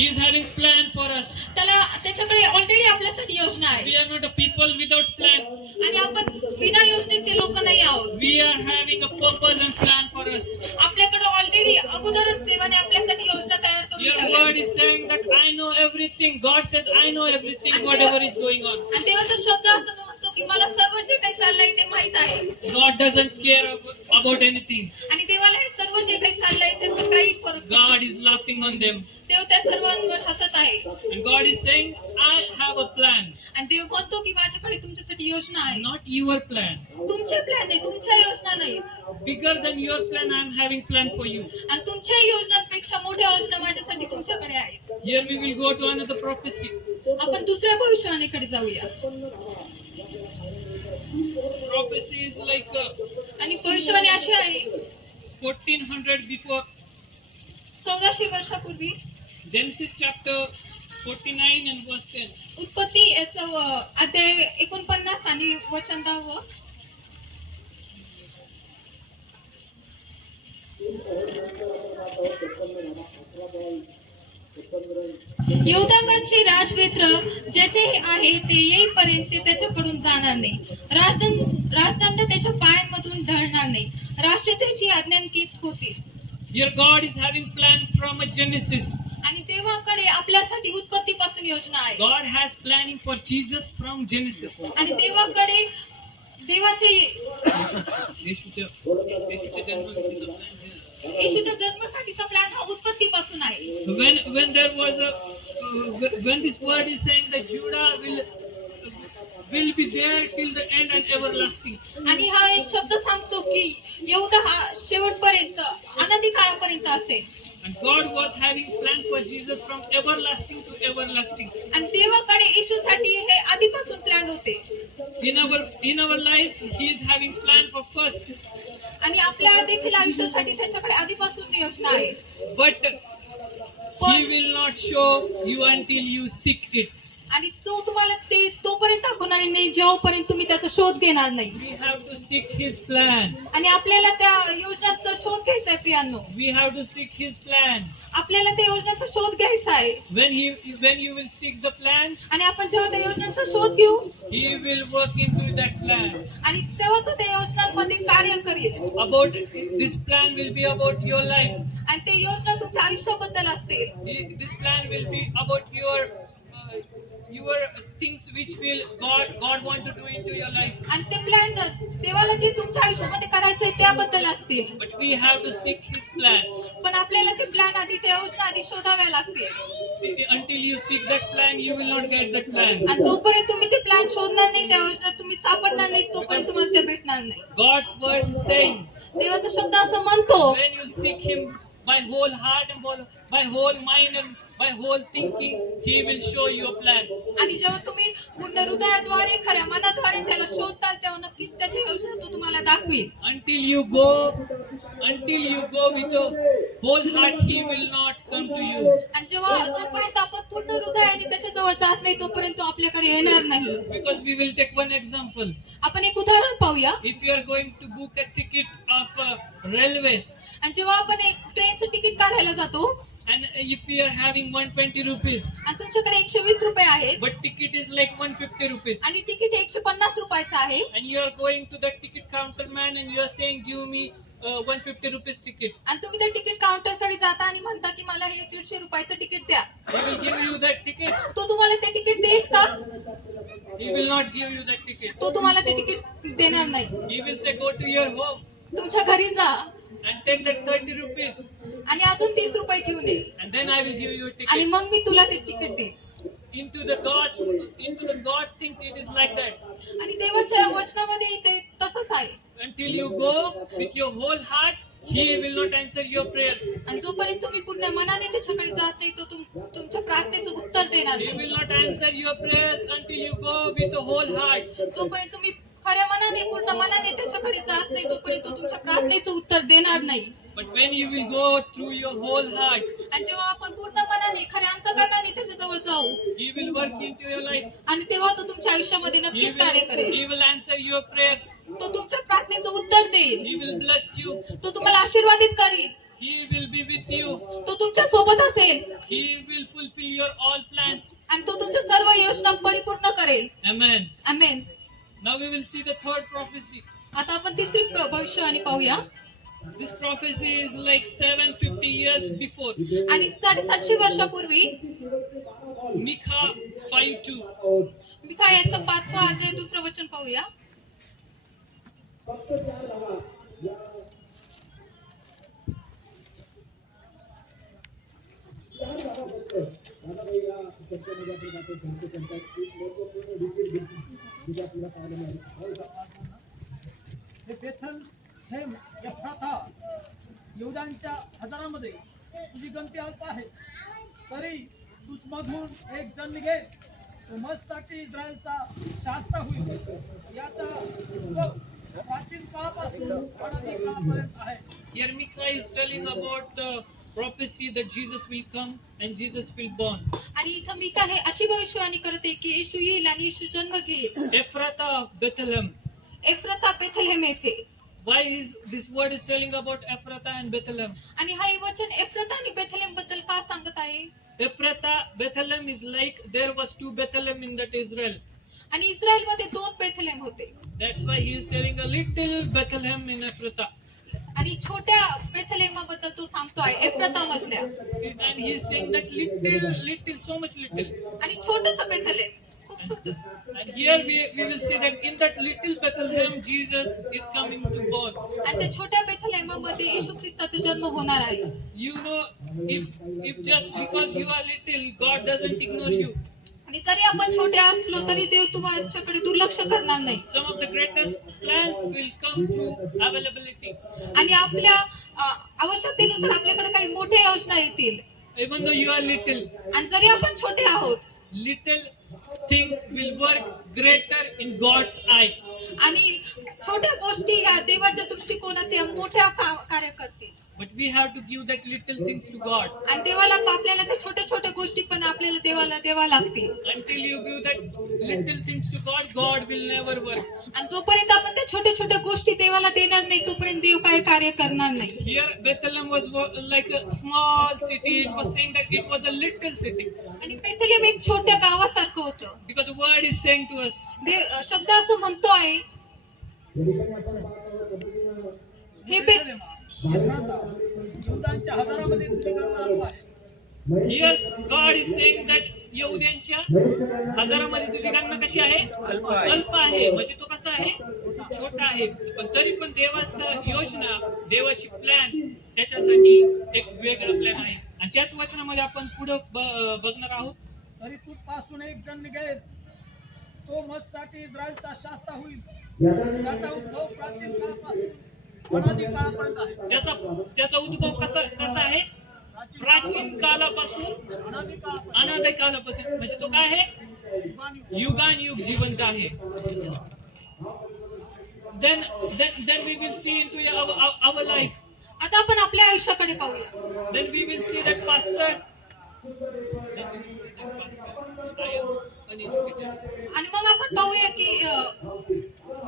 He is having plan for us. त्याच्याकडे already आपल्यासाठी योजना आहे. We are not a people without plan. आणि आपण बिना योजनेचे लोक नाही आहोत. We are having a purpose and plan for us. आपल्याकडे ऑलरेडी अगोदरच देवाने आपल्यासाठी योजना तयार करून Your ठेवली आहे. word is saying that I know everything. God says I know everything, whatever is going on. आणि देवाचा शब्द असं म्हणतो की मला सर्व जे काही चाललंय ते माहित आहे. God doesn't care about anything. आणि देवाला हे सर्व जे काही चाललंय त्याचं काही फरक नाही. God is laughing on them. देव त्या सर्वांवर हसत आहे. And God is saying, I have a plan. आणि देव म्हणतो की माझ्याकडे तुमच्यासाठी योजना आहे. Not your plan. तुमचे प्लॅन नाही, तुमच्या योजना नाही. Bigger than your plan, I am having plan for you. आणि तुमच्या योजनांपेक्षा मोठ्या योजना माझ्यासाठी तुमच्याकडे आहेत. Here we will go to another prophecy. आपण दुसऱ्या भविष्यवाणीकडे जाऊया. Prophecy is like आणि भविष्यवाणी अशी आहे 1400 before 1400 वर्षापूर्वी. Genesis chapter 49 and verse 10. उत्पत्ती याचं अध्याय 49 आणि वचन 10. यहूदाकडचे राजवेत्र ज्याचे आहे ते येईपर्यंत ते त्याच्याकडून जाणार नाही. राजदंड त्याच्या पायांमधून ढळणार नाही. राष्ट्र त्याची आज्ञांकित होतील. Here God is having plan from a Genesis. आणि देवाकडे आपल्यासाठी उत्पत्तीपासून योजना आहे. God has planning for Jesus from Genesis. आणि देवाकडे देवाचे येशूच्या जन्मासाठीचा प्लॅन हा उत्पत्तीपासून आहे. When there was a when this word is saying that Judah will be there till the end and everlasting. आणि हा एक शब्द सांगतो की यहूदा हा शेवटपर्यंत अनादी काळापर्यंत असेल. And God was having plan for Jesus from everlasting to everlasting. आणि देवाकडे येशूसाठी हे आधीपासून प्लॅन होते. In our life he is having plan for first. आणि आपल्या देखील आयुष्यासाठी त्याच्याकडे आधीपासून योजना आहे. But he will not show you until you seek it. आणि तो तुम्हाला ते तोपर्यंत दाखवणार नाही जेव्हापर्यंत तुम्ही त्याचा शोध घेणार नाही. We have to seek his plan. आणि आपल्याला त्या योजनेचा शोध घ्यायचा आहे प्रियांनो. We have to seek his plan. आपल्याला त्या योजनेचा शोध घ्यायचा आहे. When you will seek the plan, आणि आपण जेव्हा त्या योजनेचा शोध घेऊ he will work into that plan. आणि तेव्हा तो त्या योजनांमध्ये कार्य करेल. About this plan will be about your life. आणि ते योजना तुमच्या आयुष्याबद्दल असतील. This plan will be about your things which will God want to do into your life. आणि ते प्लॅन देवाला जे तुमच्या आयुष्यामध्ये करायचंय त्याबद्दल असतील. But we have to seek his plan. पण आपल्याला ते प्लॅन आधी त्या योजना आधी शोधाव्या लागतील. Until you seek that plan, you will not get that plan. आणि जोपर्यंत तुम्ही ते प्लॅन शोधणार नाही त्या योजना तुम्ही सापडणार नाही तोपर्यंत तुम्हाला ते भेटणार नाही. God's word is saying, देवाचा शब्द असं म्हणतो when you seek him by whole heart and by whole mind and by whole thinking, he will show you a plan. आणि जेव्हा तुम्ही पूर्ण हृदयाद्वारे खऱ्या मनाद्वारे त्याला शोधताल तेव्हा नक्कीच त्याची योजना तो तुम्हाला दाखवेल. Until you go with a whole heart, he will not come to you. आणि जेव्हा जोपर्यंत आपण पूर्ण हृदयाने त्याच्या जवळ जात नाही तोपर्यंत तो आपल्याकडे येणार नाही. Because we will take one example. आपण एक उदाहरण पाहूया. If you are going to book a ticket of a railway, आणि जेव्हा आपण एक ट्रेनचं तिकीट काढायला जातो and if you are having 120 rupees, आणि तुमच्याकडे 120 रुपये आहेत but ticket is like 150 rupees, आणि तिकीट 150 रुपयाचं आहे and you are going to the ticket counter man and you are saying, give me 150 rupees ticket. आणि तुम्ही त्या तिकीट काउंटर कडे जाता आणि म्हणता की मला हे 150 रुपयाचं तिकीट द्या. He will give you that ticket. तो तुम्हाला ते तिकीट देईल का? He will not give you that ticket. तो तुम्हाला ते तिकीट देणार नाही. He will say, go to your home तुमच्या घरी जा and take that 30 rupees, आणि अजून 30 रुपये घेऊन ये and then I will give you a आणि ticket. मग मी तुला ते तिकीट देईन. Into the God's things, it is like that. आणि देवाच्या वचनामध्ये ते तसंच आहे. Until you go with your whole heart, he will not answer your prayers. आणि जोपर्यंत तुम्ही पूर्ण मनाने त्याच्याकडे जात नाही तो तुमच्या प्रार्थनेचं उत्तर देणार He नाही. will not answer your prayers until you go with the whole heart. जोपर्यंत तुम्ही खऱ्या मनाने पूर्ण मनाने त्याच्याकडे जात नाही तोपर्यंत तो तुमच्या प्रार्थनेचं उत्तर देणार नाही. But when you will go through your whole heart, आणि जेव्हा आपण पूर्ण मनाने खऱ्या अंतःकरणाने त्याच्याजवळ जाऊ he will work into your life. आणि तेव्हा तो तुमच्या आयुष्यामध्ये नक्कीच कार्य करेल. He will answer your prayers. तो तुमच्या प्रार्थनेचं उत्तर देईल. He will bless you. तो तुम्हाला आशीर्वादित करील. He will be with you. तो तुमच्या सोबत असेल He will fulfill your all plans. आणि तो तुमच्या सर्व योजना परिपूर्ण करेल. Amen. Amen. Now we will see the third prophecy. आता आपण तिसरी भविष्यवाणी पाहूया. This prophecy is like 750 years before. आणि 750 वर्षापूर्वी Micah 5:2. मिका याचा 5वा अध्याय 2रं वचन पाहूया. हे बेथलेहेम एफ्राथा यहूदांच्या हजारामध्ये तुझी गणती अल्प आहे, तरी तुझमधून एक जण निघेल, तो मजसाठी इस्रायलचा शास्त्र होईल. याचा उद्भव प्राचीन काळापासून अनादी काळापर्यंत आहे. Here Micah is telling about the prophecy that Jesus will come and Jesus will born. आणि इथं मिका हे अशी भविष्यवाणी करते की येशू येईल आणि येशू जन्म घेईल. Ephrathah, Bethlehem. एफ्राथा बेथलेहेम येथे. Why is this word is telling about Ephrathah and Bethlehem? आणि हा वचन एफ्राथा आणि बेथलेहेम बद्दल का सांगत आहे? Ephrathah, Bethlehem is like there was two Bethlehem in that Israel. आणि इस्रायल मध्ये 2 बेथलेहेम होते. That's why he is telling a little Bethlehem in Ephrathah. आणि छोट्या बेथलेहेमाबद्दल तो सांगतोय एफ्राथा मधल्या. And he is saying that little, so much little. आणि छोटंसं बेथलेहेम, खूप छोटं. And here we will see that in that little Bethlehem, Jesus is coming to born. आणि त्या छोट्या बेथलेहेमामध्ये येशू ख्रिस्ताचा जन्म होणार आहे. You know, if just because you are little, God doesn't ignore you. आणि जरी आपण छोटे असलो तरी देव तुमच्याकडे दुर्लक्ष करणार नाही. Some of the greatest plans will come through availability. आणि आपल्या आवश्यकतेनुसार आपल्याकडे काही मोठ्या योजना येतील. Even though you are little, आणि जरी आपण छोटे आहोत, little things will work greater in God's eye. आणि छोट्या गोष्टी या देवाच्या दृष्टिकोनात या मोठ्या कार्य करतील. But we have to give that little things to God. आणि देवाला आपल्याला त्या छोट्या छोट्या गोष्टी पण आपल्याला देवाला द्यावा लागतील. Until you give that little things to God, God will never work. आणि जोपर्यंत आपण त्या छोट्या छोट्या गोष्टी देवाला देणार नाही तोपर्यंत देव काय कार्य करणार नाही. Here Bethlehem was like a small city. It was saying that it was a little city. आणि बेथलेहेम एक छोट्या गावासारखं होतं. Because the word is saying to us, देव शब्द असं म्हणतो आहे हे एफ्राथा यहूदांच्या हजारामध्ये तुझी गणना अल्प आहे. here God is saying that यहूद्यांच्या हजारामध्ये तुझी गणना कशी आहे? अल्प आहे. म्हणजे तो कसा आहे? छोटा आहे. पण तरी पण देवाचा योजना, देवाची प्लॅन त्याच्यासाठी एक वेगळा प्लॅन आहे. आणि त्याच वचनामध्ये आपण पुढे बघणार आहोत. तरी तुझपासून एक जण निघेल, तो मजसाठी इस्रायलचा शास्त्र होईल. त्याचा उद्भव प्राचीन काळापासून अनादी काळापर्यंत आहे. त्याचा उद्भव कसा आहे? प्राचीन कालापासून अनादी कालापासून. म्हणजे तो काय आहे? युगानुयुग जिवंत आहे. Then we will see into our life. आता आपण आपल्या आयुष्याकडे पाहूया. Then we will see that pastor. I am uneducated. आणि मग आपण पाहूया की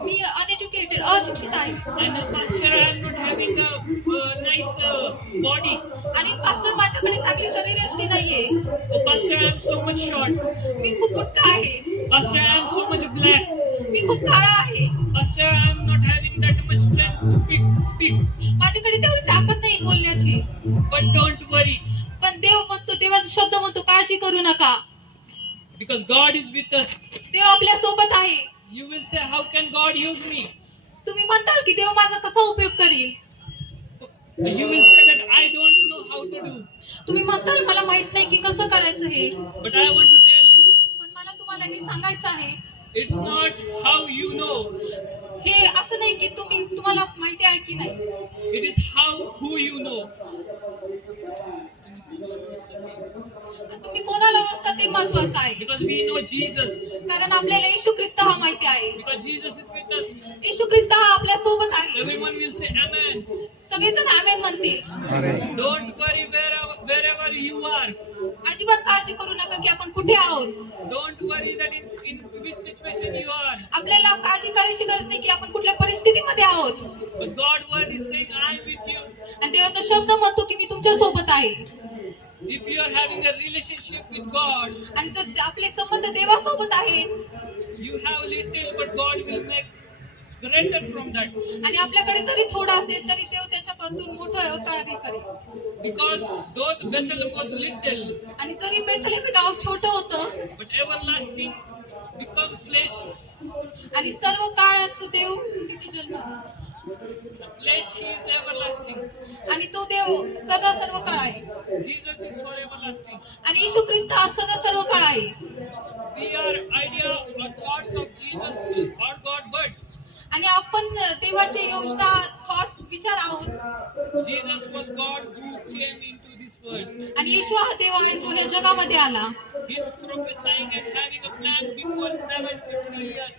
मी अनएज्युकेटेड अशिक्षित आहे. And pastor, I am not having a nice body. आणि पास्टर माझ्याकडे चांगली शरीरयष्टी नाहीये. Oh, pastor, I am so much short. मी खूप बुटका आहे. Pastor, I am so much black. मी खूप काळा आहे. Pastor, I am not having that much strength to speak. माझ्याकडे तेवढी ताकद नाही बोलण्याची. But don't worry, पण देव म्हणतो, देवाचा शब्द म्हणतो काळजी करू नका. because God is with us. देव आपल्या सोबत आहे. You will say, how can God use me? तुम्ही म्हणताल की देव माझा कसा उपयोग करील. You will say that I don't know how to do. तुम्ही म्हणताल मला माहित नाही की कसं करायचं हे. But I want to tell you, पण मला तुम्हाला हे सांगायचं आहे. it's not how you know. हे असं नाही की तुम्हाला माहिती आहे की नाही. It is who you know. तुम्ही कोणाला ओळखता ते महत्वाचं आहे, Because we know Jesus. कारण आपल्याला येशू ख्रिस्त हा माहिती आहे. Because Jesus is with us. येशू ख्रिस्त हा आपल्या सोबत आहे. Everyone will say Amen. सगळेजण आमेन म्हणतील. Don't worry wherever you are. अजिबात काळजी करू नका की आपण कुठे आहोत. Don't worry that in which situation you are. आपल्याला काळजी करायची गरज नाही की आपण कुठल्या परिस्थितीमध्ये आहोत. But God word is saying, I am with you. आणि देवाचा शब्द म्हणतो की मी तुमच्या सोबत आहे. If you are having a relationship with God, आणि जर आपले संबंध देवासोबत आहेत you have little, but God will make greater from that. आणि आपल्याकडे जरी थोडं असेल तरी देव त्याच्यापासून मोठं कार्य करेल. Because though Bethlehem was little, आणि जरी बेथलेम हे गाव छोटं होतं but everlasting become flesh. आणि सर्व काळाचं देव तिथे जन्मला. Flesh he is everlasting. आणि तो देव सदा सर्व काळ आहे. Jesus is for everlasting. आणि येशू ख्रिस्त हा सदा सर्व काळ आहे. We are idea or thoughts of Jesus or God, but आणि आपण देवाची योजना थॉट विचार आहोत. Jesus was God who came into this world. आणि येशू हा देव आहे जो ह्या जगामध्ये आला. He is prophesying and having a plan before 750 years.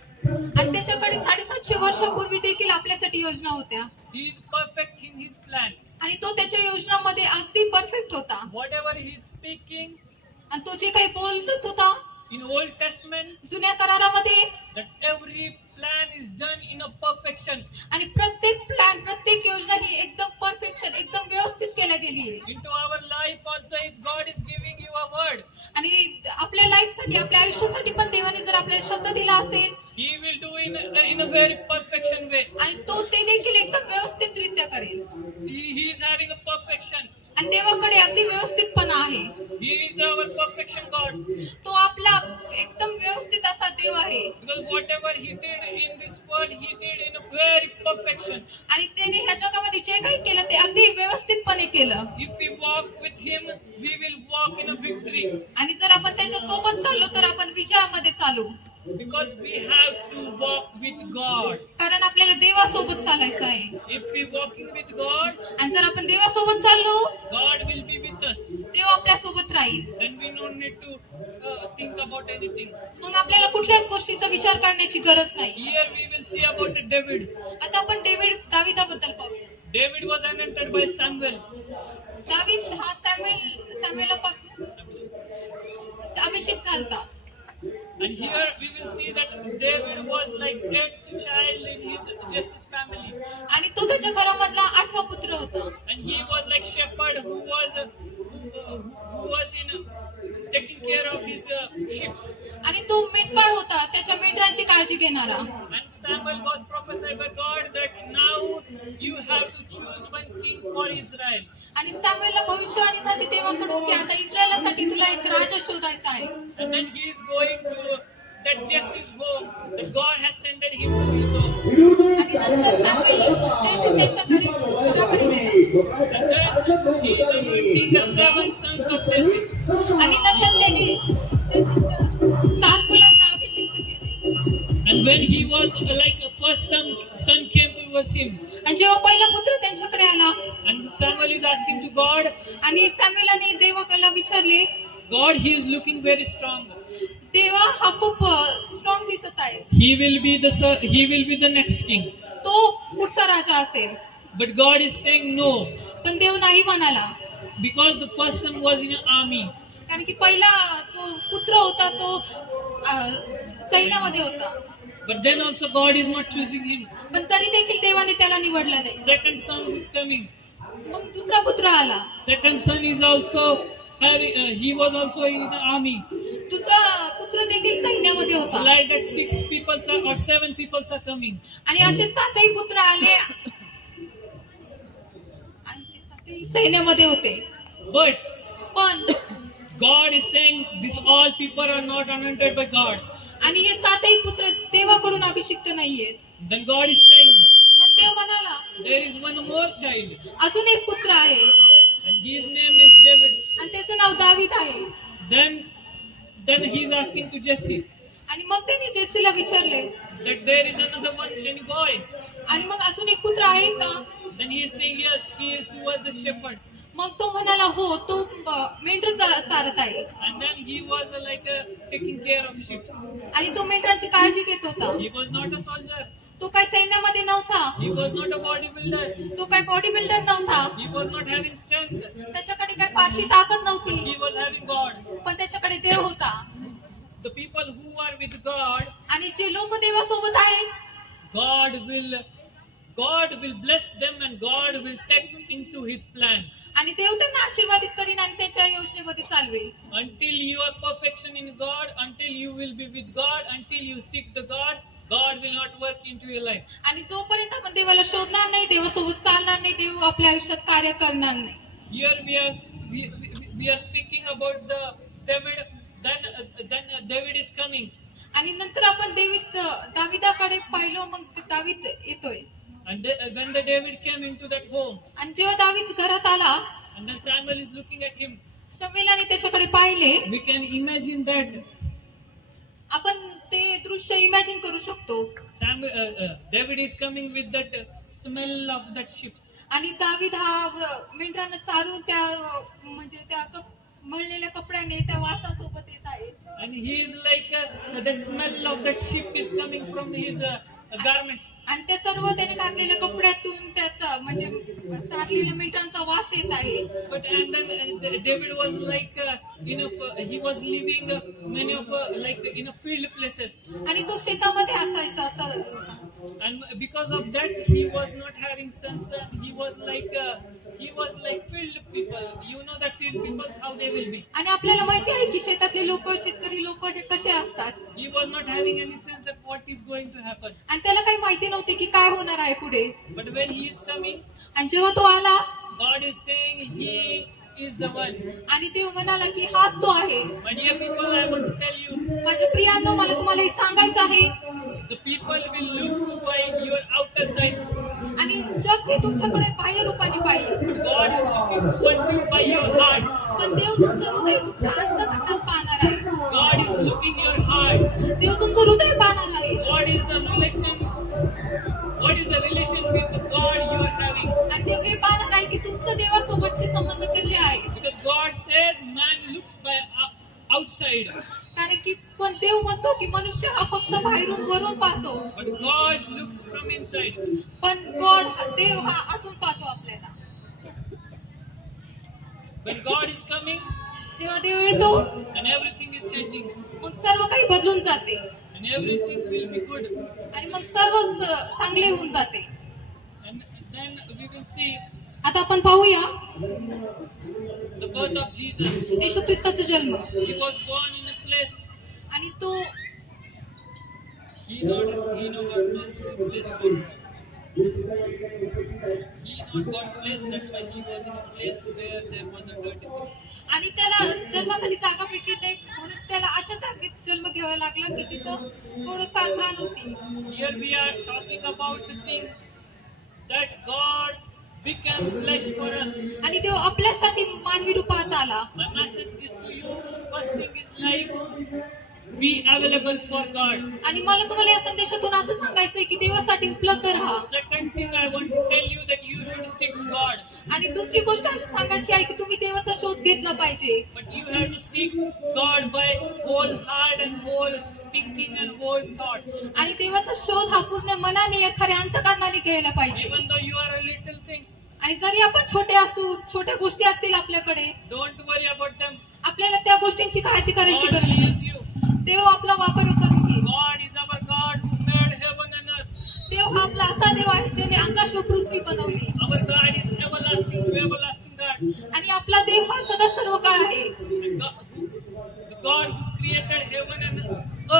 आणि त्याच्याकडे 750 वर्षापूर्वी देखील आपल्यासाठी योजना होत्या. He is perfect in his plan. आणि तो त्याच्या योजनामध्ये अगदी परफेक्ट होता. Whatever he is speaking आणि तो जे काही बोलत होता in Old Testament, जुन्या करारामध्ये, that every plan is done in a perfection. आणि प्रत्येक प्लॅन प्रत्येक योजना ही एकदम परफेक्शन एकदम व्यवस्थित केल्या गेली आहे. Into our life also, if God is giving you a word, आणि आपल्या लाईफसाठी आपल्या आयुष्यासाठी पण देवाने जर आपल्याला शब्द दिला असेल He will do in a very perfection way. आणि तो ते देखील एकदम व्यवस्थितरित्या करेल. He is having a perfection. आणि देवाकडे अगदी व्यवस्थितपणा आहे. He is our perfection God. तो आपला एकदम व्यवस्थित असा देव आहे. Because whatever He did in this world, He did in a very perfection. आणि त्याने ह्या जगामध्ये जे काही केलं ते अगदी व्यवस्थितपणे केलं. If we walk with Him, we will walk in a victory. आणि जर आपण त्याच्या सोबत चाललो तर आपण विजयामध्ये चालू. Because we have to walk with God. कारण आपल्याला देवासोबत चालायचं आहे. If we walking with God, आणि जर आपण देवासोबत चाललो God will be with us. देव आपल्या सोबत राहील. Then we don't need to think about anything. मग आपल्याला कुठल्याच गोष्टीचा विचार करण्याची गरज नाही. Here we will see about David. आता आपण दाविदाबद्दल पाहू. David was anointed by Samuel. दावीद हा सॅम्युएलपासून अभिषेक झालता. And here we will see that David was like eighth child in his Jesse's family. आणि तो त्याच्या घरामधला 8वा पुत्र होता. And he was like shepherd who was in taking care of his sheep. आणि तो मेंढपाळ होता, त्याच्या मेंढरांची काळजी घेणारा. And Samuel was prophesied by God that now you have to choose one king for Israel. आणि सॅम्युएलला भविष्यवाणी झाली देवाकडून की आता इस्रायलासाठी तुला एक राजा शोधायचा आहे. And then he is going to that Jesse's home, that God has sent him to his home. आणि नंतर सॅम्युएल जेसेच्या घराकडे गेला. And then he is anointing the 7 sons of Jesse. आणि नंतर त्याने जेसेच्या 7 मुलांना अभिषेक केले. And when he was like the first son came towards him, आणि जेव्हा पहिला पुत्र त्यांच्याकडे आला and Samuel is asking to God, आणि सॅम्युएलने देवाला विचारले, God, he is looking very strong. देवा हा खूप स्ट्रॉंग दिसत आहे. He will be the next king. तो पुढचा राजा असेल. But God is saying no, पण देव नाही म्हणाला. because the first son was in an army. कारण की पहिला जो पुत्र होता तो सैन्यामध्ये होता. But then also God is not choosing him. पण तरी देखील देवाने त्याला निवडलं नाही. Second son is coming. मग दुसरा पुत्र आला. Second son is also having. He was also in the army. दुसरा पुत्र देखील सैन्यामध्ये होता. Like that, 6 people or 7 people are coming. आणि असे 7ही पुत्र आले आणि ते 7ही सैन्यामध्ये होते. But पण God is saying these all people are not anointed by God. आणि हे 7ही पुत्र देवाकडून अभिषिक्त नाहीयेत. Then God is saying मग देव म्हणाला there is one more child, अजून एक पुत्र आहे and his name is David. आणि त्याचं नाव दावीद आहे. Then he is asking to Jesse आणि मग त्यांनी जेसीला विचारले that there is another one, any boy. आणि मग अजून एक पुत्र आहे का? Then he is saying yes, he is towards the shepherd. मग तो म्हणाला हो तो मेंढर चारत आहे. And then he was taking care of sheep. आणि तो मेंढरांची काळजी घेत होता. He was not a soldier. तो काय सैन्यामध्ये नव्हता. He was not a bodybuilder. तो काय बॉडी बिल्डर नव्हता. He was not having strength. त्याच्याकडे काय फारशी ताकद नव्हती. He was having God. पण त्याच्याकडे देव होता. The people who are with God, आणि जे लोक देवासोबत आहेत, God will bless them and God will take into His plan. आणि देव त्यांना आशीर्वादित करीन आणि त्यांच्या योजनेमध्ये चालवेल. Until you are perfection in God, until you will be with God, until you seek the God will not work into your life. आणि जोपर्यंत आपण देवाला शोधणार नाही, देवासोबत चालणार नाही, देव आपल्या आयुष्यात कार्य करणार नाही. Here we are speaking about the David. Then David is coming. आणि नंतर आपण दाविदाकडे पाहिलं, मग दावीद येतोय. And when the David came into that home, आणि जेव्हा दावीद घरात आला, and then Samuel is looking at him, शमूएलाने त्याच्याकडे पाहिले. we can imagine that आपण ते दृश्य इमॅजिन करू शकतो. David is coming with that smell of that sheep. आणि दावीद हा मेंढरांना चारून त्या म्हणजे त्या मळलेल्या कपड्याने त्या वासासोबत येत आहे. And he is that smell of that sheep is coming from his garments. आणि ते सर्व त्याने घातलेल्या कपड्यातून त्याचा म्हणजे चारलेल्या मेंढरांचा वास येत आहे. But and then David was he was living many of in a field places. आणि तो शेतामध्ये असायचा असं. And because of that he was not having sons. He was like field people. You know that field people how they will be. आणि आपल्याला माहिती आहे की शेतातले लोक, शेतकरी लोक हे कसे असतात. He was not having any sense that what is going to happen. आणि त्याला काही माहिती नव्हती की काय होणार आहे पुढे. But when he is coming, आणि जेव्हा तो आला, God is saying He is the one. आणि ते म्हणाला की हाच तो आहे. My dear people, I want to tell you, माझ्या प्रियांनो, मला तुम्हाला हे सांगायचं आहे. the people will look by your outer sides, आणि जग हे तुमच्याकडे बाह्य रूपाने पाहिजे, but God is looking towards you by your heart. पण देव तुमचं हृदय तुमच्या अंतःकरणात पाहणार आहे. God is looking your heart. देव तुमचं हृदय पाहणार आहे. What is the relation? What is the relation with God you are having? आणि देव हे पाहणार आहे की तुमचं देवासोबतचे संबंध कसे आहेत. Because God says man looks by outside, कारण की पण देव म्हणतो की मनुष्य हा फक्त बाहेरून वरून पाहतो, but God looks from inside. पण देव हा आतून पाहतो आपल्याला. When God is coming, जेव्हा देव येतो, and everything is changing, मग सर्व काही बदलून जाते and everything will be good. आणि मग सर्व चांगले होऊन जाते. And then we will see आता आपण पाहूया the birth of Jesus. येशू ख्रिस्ताचा जन्म. He was born in a place. आणि तो He not got place good. He not got place. That's why he was in a place where there was a dirty thing. आणि त्याला जन्मासाठी जागा भेटली नाही, म्हणून त्याला अशा जागेत जन्म घ्यावा लागला की जिथं थोडंफार घाण होती. Here we are talking about the thing that God became flesh for us. आणि तो आपल्यासाठी मानवी रूपात आला. My message is to you. First thing is be available for God. आणि मला तुम्हाला या संदेशातून असं सांगायचंय की देवासाठी उपलब्ध राहा. Second thing I want to tell you that you should seek God. आणि दुसरी गोष्ट अशी सांगायची आहे की तुम्ही देवाचा शोध घेतला पाहिजे. But you have to seek God by whole heart and whole thinking and whole thoughts. आणि देवाचा शोध हा पूर्ण मनाने, खऱ्या अंतःकरणाने घ्यायला पाहिजे. Even though you are a little things, आणि जरी आपण छोटे असू, छोट्या गोष्टी असतील आपल्याकडे, don't worry about them. आपल्याला त्या गोष्टींची काळजी करायची God गरज will नाही. use you. देव आपला वापर करून घेईल. God is our God who made heaven and earth. देव हा आपला असा देव आहे ज्याने आकाश व पृथ्वी बनवली. Our God is everlasting to everlasting God. आणि आपला देव हा सदा सर्व काळ आहे. And the God who created heaven and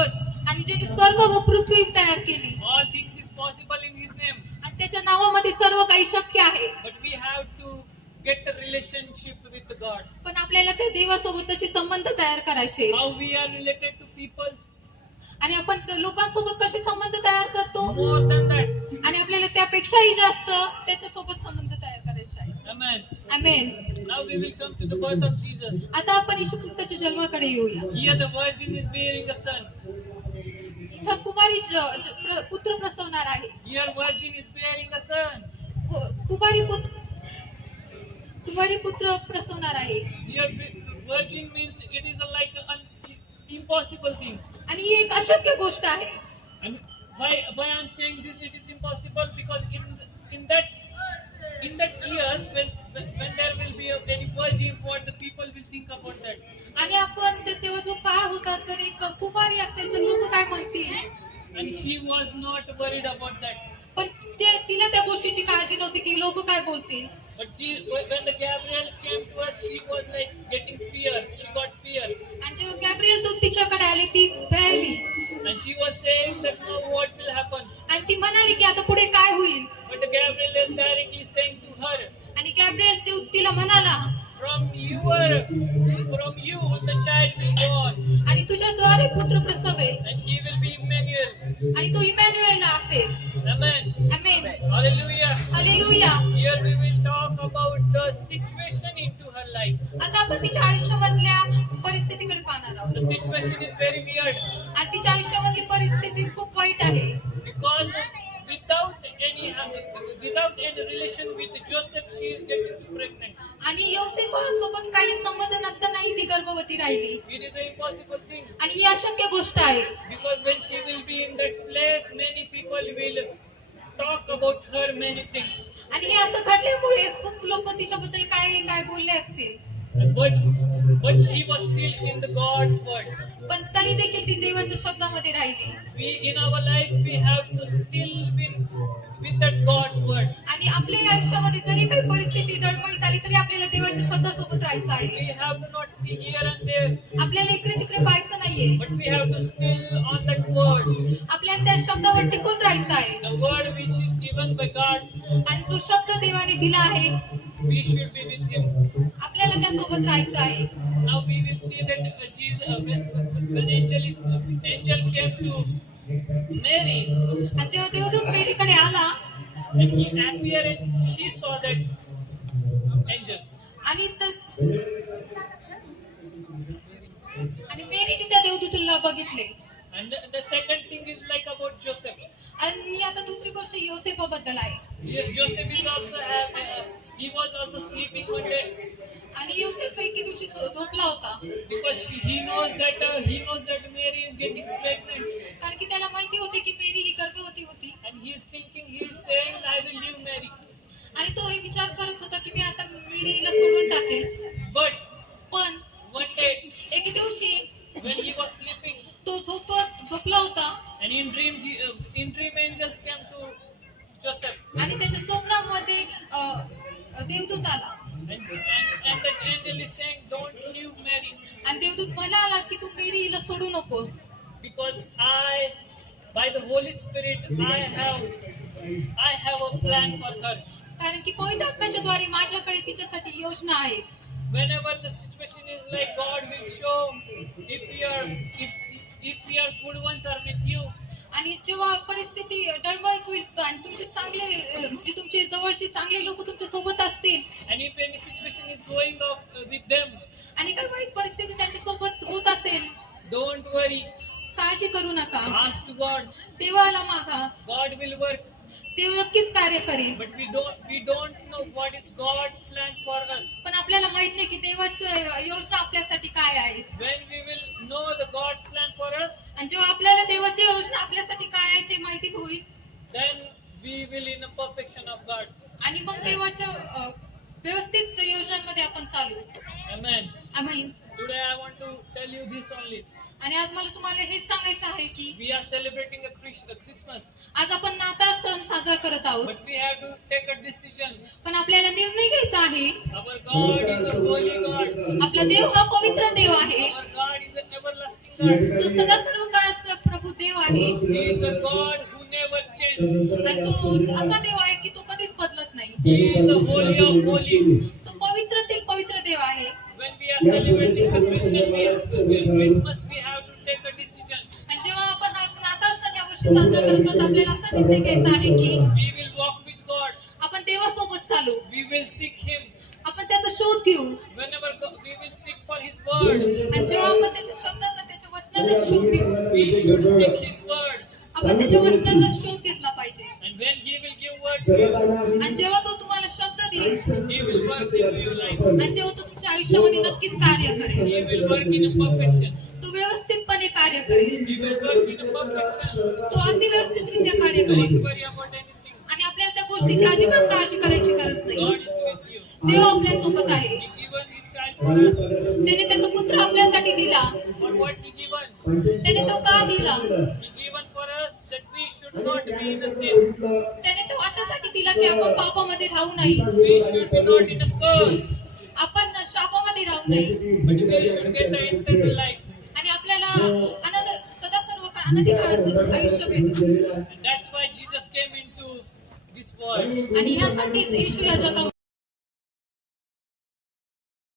earth. आणि ज्याने स्वर्ग व पृथ्वी तयार केली. All things is possible in His name. आणि त्याच्या नावामध्ये सर्व काही शक्य आहे. But we have to get a relationship with God. पण आपल्याला त्या देवासोबत तसे संबंध तयार करायचे. How we are related to people. आणि आपण लोकांसोबत कसे संबंध तयार करतो. More than that. आणि आपल्याला त्यापेक्षाही जास्त त्याच्यासोबत संबंध तयार करायचे आहे. Amen. Amen. Now we will come to the birth of Jesus. आता आपण येशू ख्रिस्ताच्या जन्माकडे येऊया. Here the virgin is bearing a son. इथं कुमारी पुत्र प्रसवणार आहे. Here virgin is bearing a son. कुमारी कुमारी पुत्र प्रसवणार आहे. Here, virgin means it is like an impossible thing. आणि ही एक अशक्य गोष्ट आहे. And why I'm saying this? It is impossible because in that years when there will be any virgin, what the people will think about that. आणि आपण तेव्हा जो काळ होता, जर एक कुमारी असेल तर लोक काय म्हणतील. And she was not worried about that. पण तिला त्या गोष्टीची काळजी नव्हती की लोक काय बोलतील. But when the Gabriel came to her, she was like getting fear. She got fear, आणि जेव्हा गॅब्रिएल दूत तिच्याकडे आले ती भयली. and she was saying that now what will happen? आणि ती म्हणाली की आता पुढे काय होईल. But the Gabriel is directly saying to her, आणि गॅब्रिएल दूत तिला म्हणाला, from you the child will be born, आणि तुझ्याद्वारे पुत्र प्रसवेल and he will be Emmanuel. आणि तो इमॅन्युएल असेल. Amen. Amen. Hallelujah. Hallelujah. Here we will talk about the situation into her life. आता आपण तिच्या आयुष्यामधल्या परिस्थितीकडे पाहणार आहोत. The situation is very weird आणि तिच्या आयुष्यामधली परिस्थिती खूप वाईट आहे. because without any relation with Joseph, she is getting pregnant. आणि योसेफासोबत काही संबंध नसतानाही ती गर्भवती राहिली. It is an impossible thing आणि ही अशक्य गोष्ट आहे. because when she will be in that place, many people will talk about her many things. आणि हे असं घडल्यामुळे खूप लोक तिच्याबद्दल काय काय बोलले असतील. But she was still in the God's word. पण तरी देखील ती देवाच्या शब्दामध्ये राहिली. We in our life we have to still be with that God's word. आणि आपल्या आयुष्यामध्ये जरी काही परिस्थिती डळमळीत आली तरी आपल्याला देवाच्या शब्दासोबत राहायचं आहे. We have to not see here and there, आपल्याला इकडे तिकडे पाहायचं नाहीये. but we have to still on that word, आपल्याला त्या शब्दावर टिकून राहायचं आहे. the word which is given by God. आणि जो शब्द देवाने दिला आहे We should be with Him. आपल्याला त्यासोबत राहायचं आहे. Now we will see that Jesus, when angel came to Mary, आणि जेव्हा देवदूत मेरीकडे आला and he appeared and she saw that angel. आणि मेरीने त्या देवदूताला बघितले. And the second thing is like about Joseph. आणि आता दुसरी गोष्ट योसेफाबद्दल आहे. Joseph is also he was also sleeping one day आणि योसेफ एके दिवशी झोपला होता. because he knows that Mary is getting pregnant, कारण की त्याला माहिती होते की मेरी ही गर्भवती होती. and he is saying I will leave Mary. आणि तो हे विचार करत होता की मी आता मेरीला सोडून टाकेल. But पण one day एके दिवशी when he was sleeping, तो झोपला होता and in dream angels came to Joseph, आणि त्याच्या स्वप्नामध्ये देवदूत आला. and that angel is saying don't leave Mary आणि देवदूत म्हणाला की तू मेरीला सोडू नकोस. because by the Holy Spirit I have a plan for her. कारण की पवित्र आत्म्याच्या द्वारे माझ्याकडे तिच्यासाठी योजना आहेत. Whenever the situation is like, God will show if your good ones are with you. आणि जेव्हा परिस्थिती डळमळीत होईल आणि तुमचे चांगले म्हणजे तुमचे जवळचे चांगले लोक तुमच्या सोबत असतील And if any situation is going off with them, आणि काही वाईट परिस्थिती त्यांच्या सोबत होत असेल, don't worry. काळजी करू नका. Ask to God. देवाला मागा. God will work. ते नक्कीच कार्य करेल. But we don't know what is God's plan for us. पण आपल्याला माहित नाही की देवाची योजना आपल्यासाठी काय आहे. When we will know the God's plan for us, आणि जेव्हा आपल्याला देवाची योजना आपल्यासाठी काय आहे ते माहिती होईल, then we will in a perfection of God. आणि मग देवाच्या व्यवस्थित योजनांमध्ये आपण चालू. Amen. Amen. Today I want to tell you this only. आणि आज मला तुम्हाला हेच सांगायचं आहे की We are celebrating a Christmas, आज आपण नाताळ सण साजरा करत आहोत. but we have to take a decision. पण आपल्याला निर्णय घ्यायचा आहे. Our God is a holy God. आपला देव हा पवित्र देव आहे. Our God is an everlasting God. तो सदा सर्व काळाचा प्रभू देव आहे. He is a God who never changes. आणि तो असा देव आहे की तो कधीच बदलत नाही. He is the holy of holy. तो पवित्रतील पवित्र देव आहे. When we are celebrating the Christmas, we have to take a decision. आणि जेव्हा आपण हा नाताळ सण यावर्षी साजरा करतो तर आपल्याला असा निर्णय घ्यायचा आहे की We will walk with God. आपण देवासोबत चालू. We will seek Him. आपण त्याचा शोध घेऊ. Whenever we will seek for His word. आणि जेव्हा आपण त्याच्या शब्दाचा त्याच्या वचनाचा शोध घेऊ, We should seek His word. आपण त्याच्या वचनाचा शोध घेतला पाहिजे. And when He will give word to you, आणि जेव्हा तो तुम्हाला शब्द देईल He will work in your life. आणि तेव्हा तो तुमच्या आयुष्यामध्ये नक्कीच कार्य करेल. He will work in a perfection. तो व्यवस्थितपणे कार्य करेल. He will work in a perfection. तो अगदी व्यवस्थितरित्या कार्य Don't करेल worry about anything. आणि आपल्याला त्या गोष्टीची अजिबात काळजी करायची गरज God नाही. is with you. देव आपल्या सोबत आहे. He given His child for us. त्याने त्याचा पुत्र आपल्यासाठी दिला. For what He given? त्याने तो का दिला? He given for us that we should not be in a sin. त्याने तो अशासाठी दिला की आपण पापामध्ये राहू नाही. We should be not in a curse, आपण शापामध्ये राहू नये but we should get the eternal life. आणि आपल्याला आनंद सदा सर्व काळ अनंत काळाचं आयुष्य भेटेल. And that's why Jesus came into this world. आणि ह्यासाठीच येशू या जगामध्ये